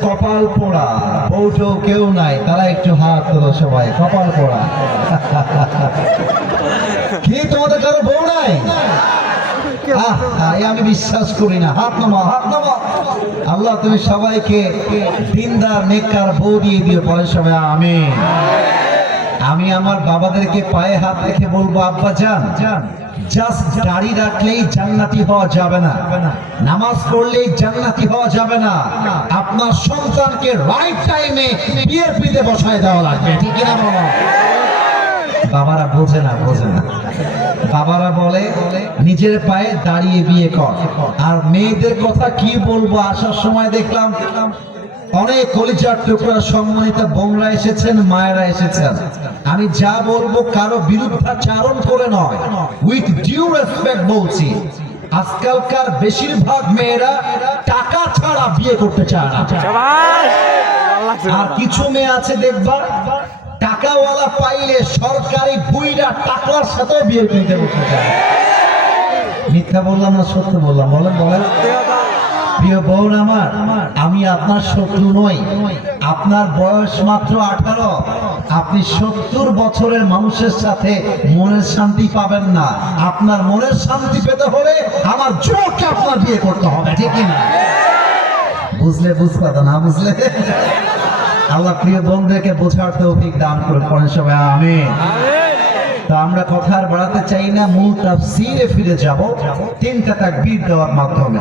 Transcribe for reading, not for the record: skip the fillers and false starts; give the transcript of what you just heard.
কপাল পোড়া বউটো কেউ নাই, তারা একটু হাত তোলো সবাই। কপাল পোড়া কি তোমাদের কারো বউ নাই? আমি বিশ্বাস করি না। হাত নামা, হাত নামা। আল্লাহ তুমি সবাইকে দিনদার নেককার বউ দিয়ে দিও, পরে সবাই আমিন। আমি আমার বাবাদেরকে পায়ে হাত রেখে বলবো, আব্বা জান, জাস্ট দাড়ি রাখলেই জান্নাতি হওয়া যাবে না, নামাজ পড়লেই জান্নাতি হওয়া যাবে না, আপনার সন্তানকে রাইট টাইমে বিয়ের পিঠে বসায় দেওয়া লাগবে, ঠিক না বাবা? বাবারা বোঝে না, বোঝে না। বাবারা বলে নিজের পায়ে দাঁড়িয়ে বিয়ে কর। আর মেয়েদের কথা কি বলবো, আসার সময় দেখলাম অনেক কলিজার টুকরা সম্মানিত বোনরা এসেছেন, মায়েরা এসেছেন। আমি যা বলবো কারো বিরুদ্ধাচারণ করে নয়, উইথ ডিউ রেসপেক্ট বলছি। আজকালকার বেশিরভাগ মেয়েরা টাকা ছাড়া বিয়ে করতে চায় না। আর কিছু মেয়ে আছে দেখবা টাকাওয়ালা পাইলে সরকারি বুইরা টাকার সাথে বিয়ে করতে বসতে চায়। মিথ্যা বললাম না সত্য বললাম? বলেন বলেন। প্রিয় বোন আমার, আমি আপনার শত্রু নই। আপনার বয়স মাত্র 18, আপনি 70 বছরের মানুষের সাথে মনের শান্তি পাবেন না। আপনার মনের শান্তি পেতে হলে আমার যুবককে আপনার বিয়ে করতে হবে, ঠিক না? বুঝলে বুঝতে না বুঝলে আল্লাহ প্রিয় বোনদেরকে বোঝার তৌফিক দান করুন, পড়েন সবাই আমিন। তো আমরা কথা আর বাড়াতে চাই না, মূল তাফসীরে ফিরে যাব 3টা তাকবীর দেওয়ার মাধ্যমে।